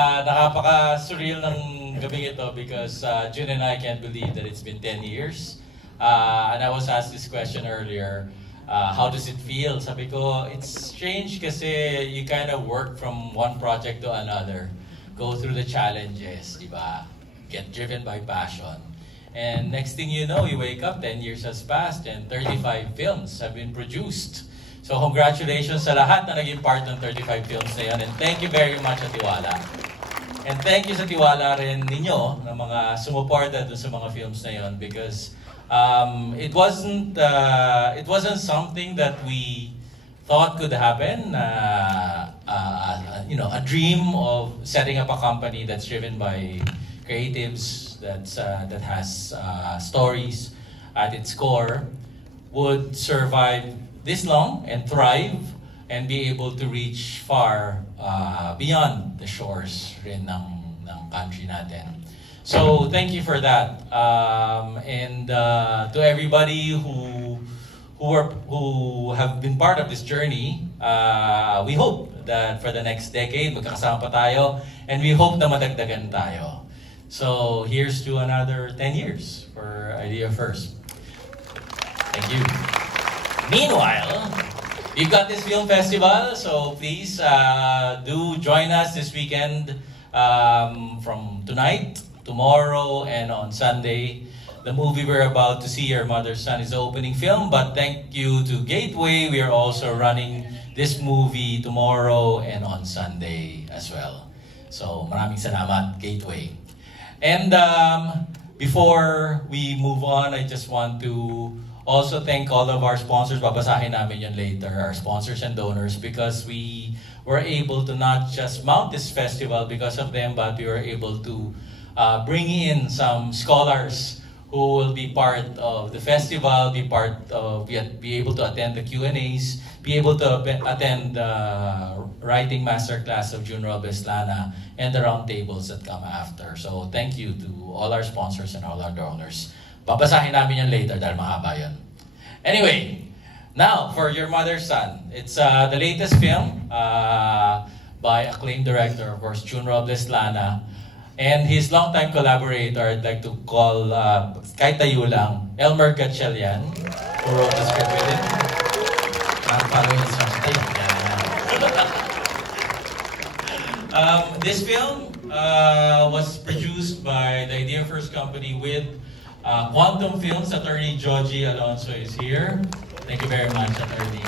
Nakapaka-surreal ng gabing ito because June and I can't believe that it's been 10 years. And I was asked this question earlier, how does it feel? Sabi ko, it's strange kasi you kind of work from one project to another. Go through the challenges, di ba? Get driven by passion. And next thing you know, you wake up, 10 years has passed and 35 films have been produced. So congratulations sa lahat na naging part ng 35 films na yun. And thank you very much sa Tiwala. And thank you sa tiwala rin ninyo na mga sumuporta doon sa mga films na yun because it wasn't something that we thought could happen. You know, a dream of setting up a company that's driven by creatives that has stories at its core would survive this long and thrive and be able to reach far beyond the shores rin ng country natin. So thank you for that. And to everybody who have been part of this journey, we hope that for the next decade magkakasama pa tayo and we hope na madagdagan tayo. So here's to another 10 years for Idea First. Thank you. Meanwhile, we've got this film festival, so please do join us this weekend from tonight, tomorrow, and on Sunday. The movie we're about to see, Your Mother's Son, is the opening film, but thank you to Gateway. We are also running this movie tomorrow and on Sunday as well. So maraming salamat, Gateway. And before we move on, I just want to also thank all of our sponsors. Babasahin namin yun later, our sponsors and donors, because we were able to not just mount this festival because of them, but we were able to bring in some scholars who will be part of the festival, be able to attend the Q&As, be able to attend the writing masterclass of June Robles Lana, and the roundtables that come after. So thank you to all our sponsors and all our donors. Babasahin namin yan later dahil mahaba yun. Anyway, now for Your Mother's Son. It's the latest film by acclaimed director, of course, June Robles Lana, and his longtime collaborator, I'd like to call, kahit tayo lang, Elmer Gatchalian, who wrote the script with him. I'm following something. This film was produced by the Idea First company with Quantum Films. Attorney Joji Alonso is here. Thank you very much, Attorney.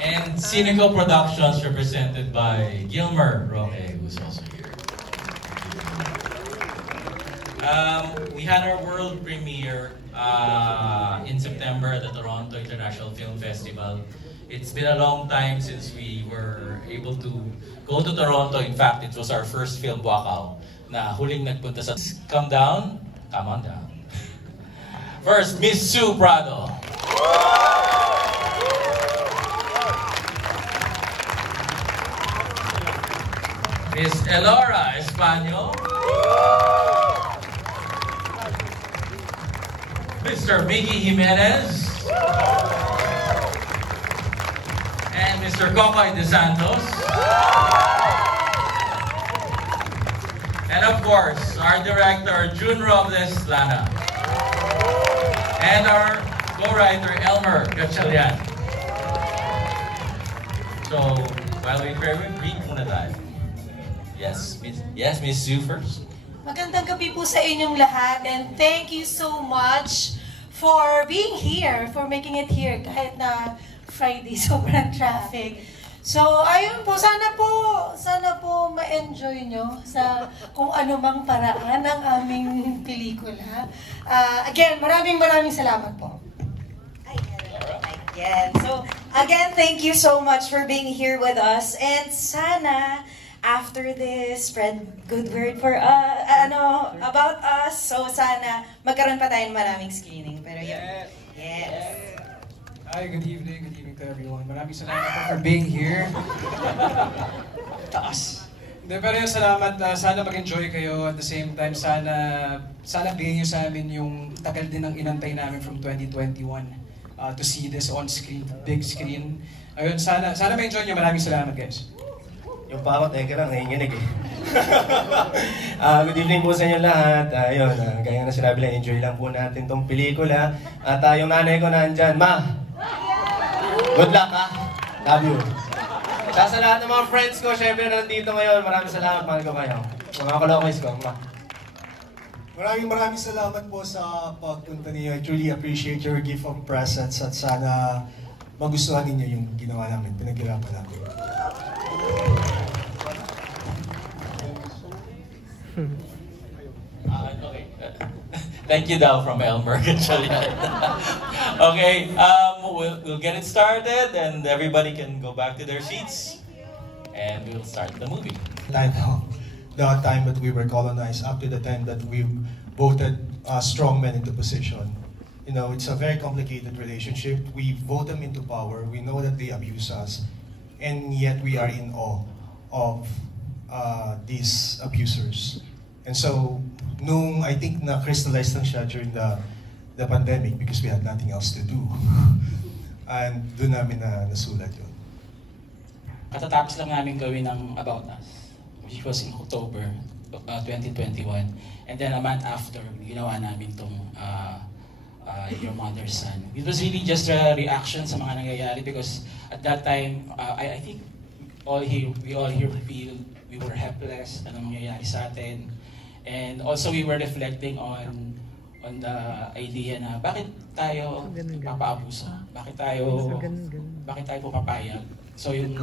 And Cynical Productions, represented by Gilmer Roque, who's also here. We had our world premiere in September at the Toronto International Film Festival. It's been a long time since we were able to go to Toronto. In fact, it was our first film walkout na huling nagpunta sa... Come down. Come on down. First, Miss Sue Prado. Miss Elora Españo. Mr. Mickey Jimenez. And Mr. Cocoy De Santos. And of course, our director, June Robles Lana. And our co-writer, Elmer Gatchalian. So, while we prepare, read muna tayo. Yes, Miss Sue first. Magandang gabi po sa inyong lahat, and thank you so much for being here, for making it here kahit na Friday sobrang traffic. So ayun po, sana po ma-enjoy nyo sa kung anumang paraan ng aming pelikula. Again, maraming salamat po. Again. So again, thank you so much for being here with us, and sana after this, spread good word for about us. So sana magkaroon pa tayo ng maraming screening. Pero yun. Yes. Hi, good evening to everyone. Maraming salamat po for being here. Taas. Pero yung salamat, sana mag-enjoy kayo. At the same time, sana bigyan nyo sa amin yung tagal din ng inantay namin from 2021 to see this on screen, big screen. Ayun, sana ma-enjoy nyo. Maraming salamat, guys. Yung pa ako, teka lang, nanginginig eh. Good evening po sa inyo lahat. Gaya na sinabi lang, enjoy lang po natin tong pelikula. At yung nanay ko nandyan, Ma! Good luck ha! Love you! Sa lahat ng mga friends ko, syempre nandito ngayon, maraming salamat, mahal ko kayo. Mga kalokis ko, Ma. Maraming salamat po sa pagpunta niyo. I truly appreciate your gift of presence at sana magustuhan ninyo yung ginawa namin, pinaghirapan namin. Okay. Thank you daw from Elmer. Okay, we'll get it started and everybody can go back to their seats and we'll start the movie. The time that we were colonized, up to the time that we voted strong men into position. You know, it's a very complicated relationship. We vote them into power. We know that they abuse us, and yet we are in awe of these abusers. And so, I think na-crystallize lang siya during the pandemic because we had nothing else to do. And doon namin nasulat yun. Katatapos lang namin gawin ng About Us, which was in October 2021. And then a month after, ginawa namin tong Your Mother's Son. It was really just a reaction sa mga nangyayari because at that time, I think we all here feel we were helpless, anong nangyayari sa atin. And also we were reflecting on the idea na bakit tayo papaabuso? Bakit tayo pupapayag? So yung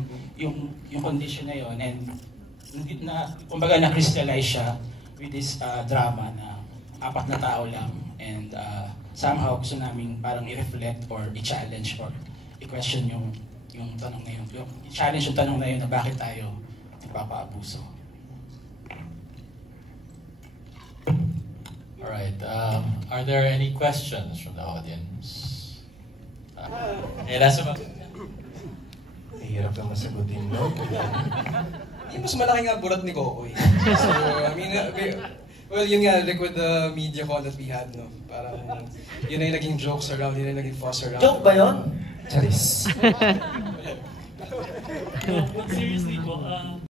condition na yun, and kumbaga na-crystallize siya with this drama na 4 na tao lang, and somehow gusto namin parang i-reflect or i-challenge or i-question yung tanong na yun. I-challenge yung tanong na yun na bakit tayo nagpapaabuso. Alright, are there any questions from the audience? Nasa Mahirap lang masagutin, no? Yung mas malaki nga burat ni Kokoy. So, I mean, well, yun nga, like with the media call that we had, no? Parang, yun na yung naging jokes around, yun na yung naging fuss around. Joke ba yun? Charis. Seriously po,